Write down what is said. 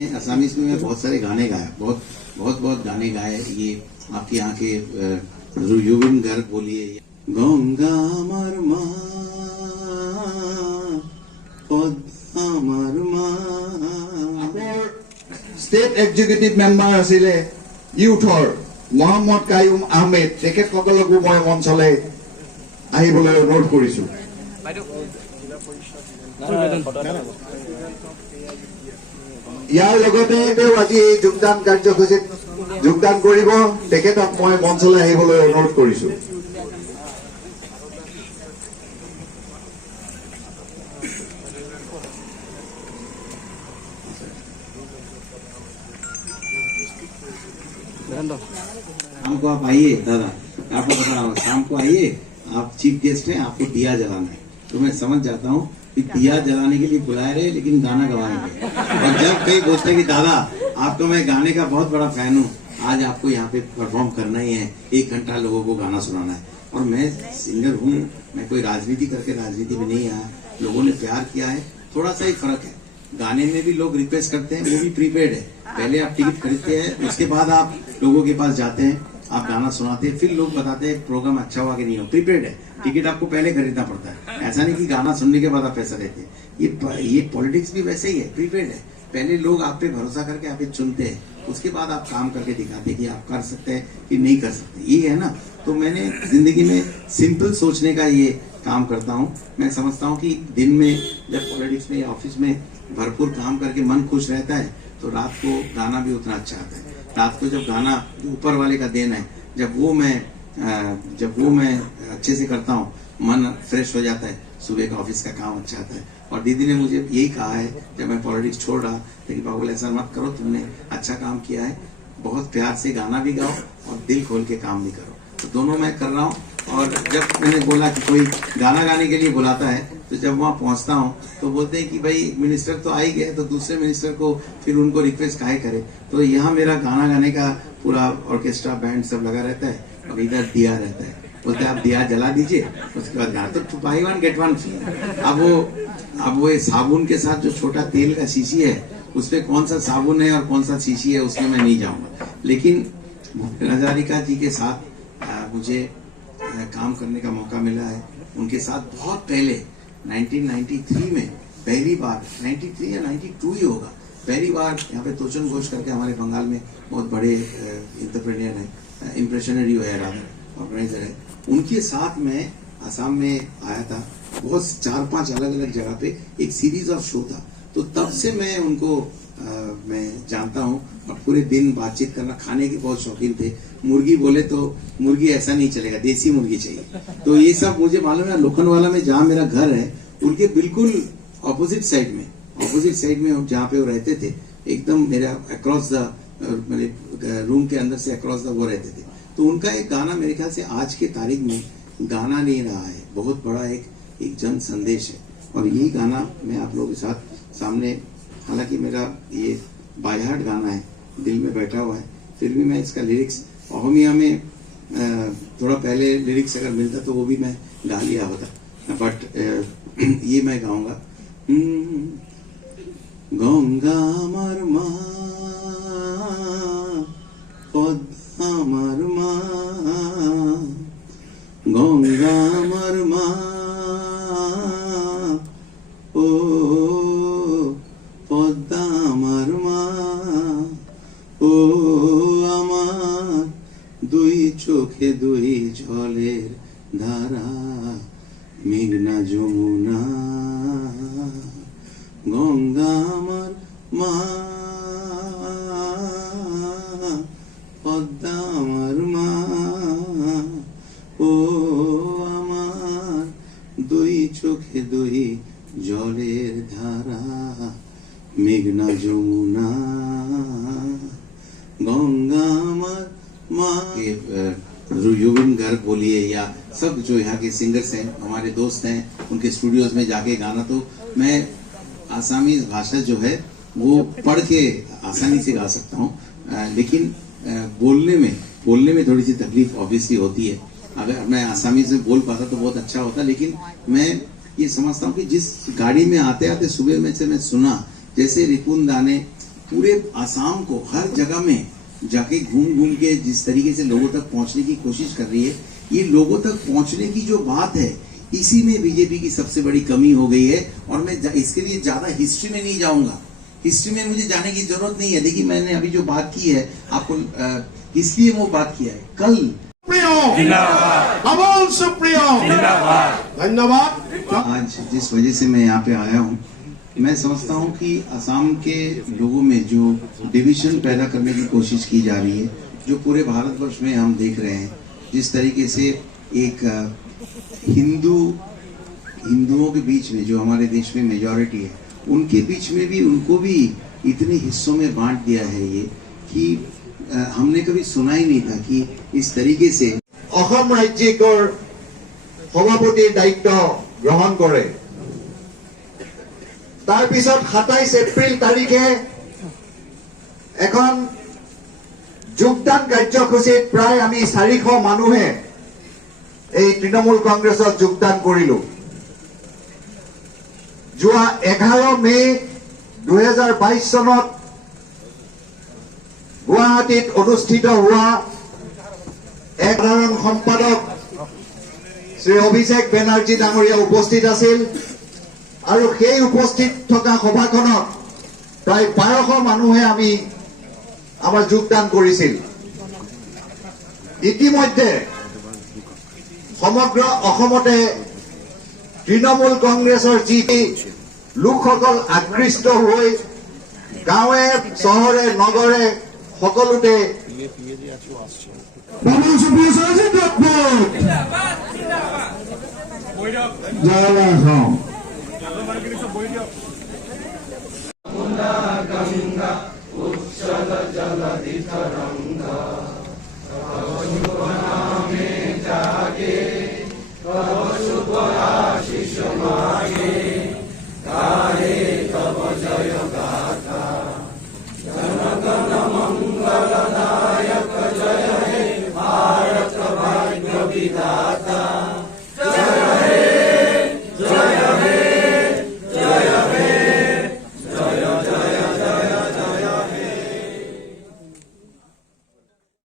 Assamese में मैं बहुत सारे गाने गाया, बहुत गाने गाए। ये आपके यहाँ के युविन गर्ग बोलिए, गंगा मरमा स्टेट एक्सिक्यूटिव मेम्बार आছিলে ইউথৰ মোহাম্মদ কায়ুম আহমেদ, তেখেতসকলকো মই মঞ্চলৈ আহিবলৈ অনুৰোধ কৰিছো। ইয়াৰ লগতে তেওঁ আজি এই যোগদান কাৰ্যসূচীত যোগদান কৰিব, তেখেতক মই মঞ্চলৈ আহিবলৈ অনুৰোধ কৰিছো। शाम को आप आइए दादा, आपको बता रहा हूँ, शाम को आइए, आप चीफ गेस्ट हैं, आपको दिया जलाना है। तो मैं समझ जाता हूँ कि दिया जलाने के लिए बुलाए रहे लेकिन गाना गवाएंगे। और जब कई बोलते हैं कि दादा आपको मैं गाने का बहुत बड़ा फैन हूँ, आज आपको यहाँ पे परफॉर्म करना ही है, 1 घंटा लोगों को गाना सुनाना है। और मैं सिंगर हूँ, मैं कोई राजनीति करके राजनीति में नहीं आया, लोगों ने प्यार किया है, थोड़ा सा ही फर्क है। गाने में भी लोग रिक्वेस्ट करते हैं, वो भी प्रीपेड है, पहले आप टिकट खरीदते हैं, उसके बाद आप लोगों के पास जाते हैं, आप गाना सुनाते हैं, फिर लोग बताते हैं प्रोग्राम अच्छा हुआ कि नहीं हो। प्रीपेड है, टिकट आपको पहले खरीदना पड़ता है, ऐसा नहीं कि गाना सुनने के बाद आप पैसा देते हैं। ये पॉलिटिक्स भी वैसे ही है, प्रीपेड है। पहले लोग आप पे भरोसा करके आप पे चुनते हैं, उसके बाद आप काम करके दिखाते हैं कि आप कर सकते हैं कि नहीं कर सकते, ये है ना। तो मैंने जिंदगी में सिंपल सोचने का ये काम करता हूँ। मैं समझता हूँ कि दिन में जब पॉलिटिक्स में या ऑफिस में भरपूर काम करके मन खुश रहता है, तो रात को गाना भी उतना अच्छा आता है। रात को जब गाना ऊपर वाले का देन है, जब वो मैं अच्छे से करता हूँ, मन फ्रेश हो जाता है, सुबह का ऑफिस का काम अच्छा आता है। और दीदी ने मुझे यही कहा है जब मैं पॉलिटिक्स छोड़ रहा, लेकिन बाबू ऐसा मत करो, तुमने अच्छा काम किया है, बहुत प्यार से गाना भी गाओ और दिल खोल के काम भी करो। तो दोनों मैं कर रहा हूँ। और जब मैंने बोला कि कोई गाना गाने के लिए बुलाता है, तो जब वहाँ पहुँचता हूँ तो बोलते हैं कि भाई मिनिस्टर तो आ ही गए, तो दूसरे मिनिस्टर को फिर उनको रिक्वेस्ट काहे करे। तो यहाँ मेरा गाना गाने का पूरा ऑर्केस्ट्रा बैंड सब लगा रहता है, और इधर दिया रहता है, बोलते हैं आप दिया जला दीजिए, उसके बाद गाना। तो बाई 1 गेट 1 फ्री। अब वो साबुन के साथ जो छोटा तेल का शीशी है, उसमें कौन सा साबुन है और कौन सा शीशी है, उसमें मैं नहीं जाऊंगा। लेकिन भूपेन हजारिका जी के साथ मुझे काम करने का मौका मिला है। उनके साथ बहुत पहले 1993 में पहली बार, 93 या 92 ही होगा, पहली बार यहाँ पे तोचन घोष करके हमारे बंगाल में बहुत बड़े इंटरप्रेन्योर है, इम्प्रेशनरी है, रादर ऑर्गेनाइजर है, उनके साथ मैं आसाम में आया था। बहुत 4-5 अलग अलग जगह पे एक सीरीज ऑफ शो था। तो तब से मैं उनको मैं जानता हूँ, और पूरे दिन बातचीत करना, खाने के बहुत शौकीन थे। मुर्गी बोले तो मुर्गी ऐसा नहीं चलेगा, देसी मुर्गी चाहिए। तो ये सब मुझे मालूम है। लोखंडवाला में जहाँ मेरा घर है, उनके बिल्कुल ऑपोजिट साइड में जहाँ पे वो रहते थे, एकदम मेरा अक्रॉस द मेरे रूम के अंदर से अक्रॉस द वो रहते थे। तो उनका एक गाना मेरे ख्याल से आज के तारीख में गाना नहीं रहा है, बहुत बड़ा एक जन संदेश है। और यही गाना मैं आप लोगों के साथ सामने, हालांकि मेरा ये बाय हार्ट गाना है, दिल में बैठा हुआ है, फिर भी मैं इसका लिरिक्स अहोमिया में थोड़ा पहले लिरिक्स अगर मिलता तो वो भी मैं गा लिया होता, बट ये मैं गाऊंगा। गंगा मरमा पद्मा मरमा, गंगा मरमा ओ পদ্মা আমার মা, ও আমার দুই চোখে দুই জলের ধারা, মেঘনা যমুনা, গঙ্গা আমার মা, পদ্মা আমার মা, ও আমার দুই চোখে দুই জলের ধারা, मेघना जमुना, गंगा माँ के युविन गर्ग बोलिए, या सब जो यहाँ के सिंगर्स हैं, हमारे दोस्त हैं, उनके स्टूडियोज में जाके गाना। तो मैं आसामी भाषा जो है वो पढ़ के आसानी से गा सकता हूँ, लेकिन बोलने में थोड़ी सी तकलीफ ऑब्वियसली होती है। अगर मैं आसामी से बोल पाता तो बहुत अच्छा होता, लेकिन मैं ये समझता हूँ कि जिस गाड़ी में आते आते सुबह में से मैं सुना, जैसे रिपुन दा ने पूरे आसाम को हर जगह में जाके घूम घूम के जिस तरीके से लोगों तक पहुंचने की कोशिश कर रही है, ये लोगों तक पहुंचने की जो बात है, इसी में बीजेपी की सबसे बड़ी कमी हो गई है। और मैं इसके लिए ज्यादा हिस्ट्री में नहीं जाऊंगा, हिस्ट्री में मुझे जाने की जरूरत नहीं है। देखिए, मैंने अभी जो बात की है आपको इसलिए वो बात किया है। कल धन्यवाद। आज जिस वजह से मैं यहाँ पे आया हूँ, मैं समझता हूँ कि असम के लोगों में जो डिवीजन पैदा करने की कोशिश की जा रही है, जो पूरे भारतवर्ष में हम देख रहे हैं, जिस तरीके से एक हिंदुओं के बीच में जो हमारे देश में मेजॉरिटी है, उनके बीच में भी उनको भी इतने हिस्सों में बांट दिया है ये कि हमने कभी सुना ही नहीं था कि इस तरीके से অসম ৰাজ্যিকৰ সভাপতিৰ দায়িত্ব গ্ৰহণ কৰে। তাৰ পিছত 27 এপ্ৰিল তাৰিখে এখন যোগদান কাৰ্যসূচীত প্ৰায় আমি 400 মানুহে এই তৃণমূল কংগ্ৰেছত যোগদান কৰিলো। যোৱা 11 মে 2022 চনত গুৱাহাটীত অনুষ্ঠিত হোৱা এক সাধাৰণ সম্পাদক শ্ৰী অভিষেক বেনাৰ্জী ডাঙৰীয়া উপস্থিত আছিল আৰু সেই উপস্থিত থকা সভাখনত প্ৰায় 1200 মানুহে আমি আমাৰ যোগদান কৰিছিল। ইতিমধ্যে সমগ্ৰ অসমতে তৃণমূল কংগ্ৰেছৰ যি লোকসকল আকৃষ্ট হৈ গাঁৱে চহৰে নগৰে সকলোতে জয়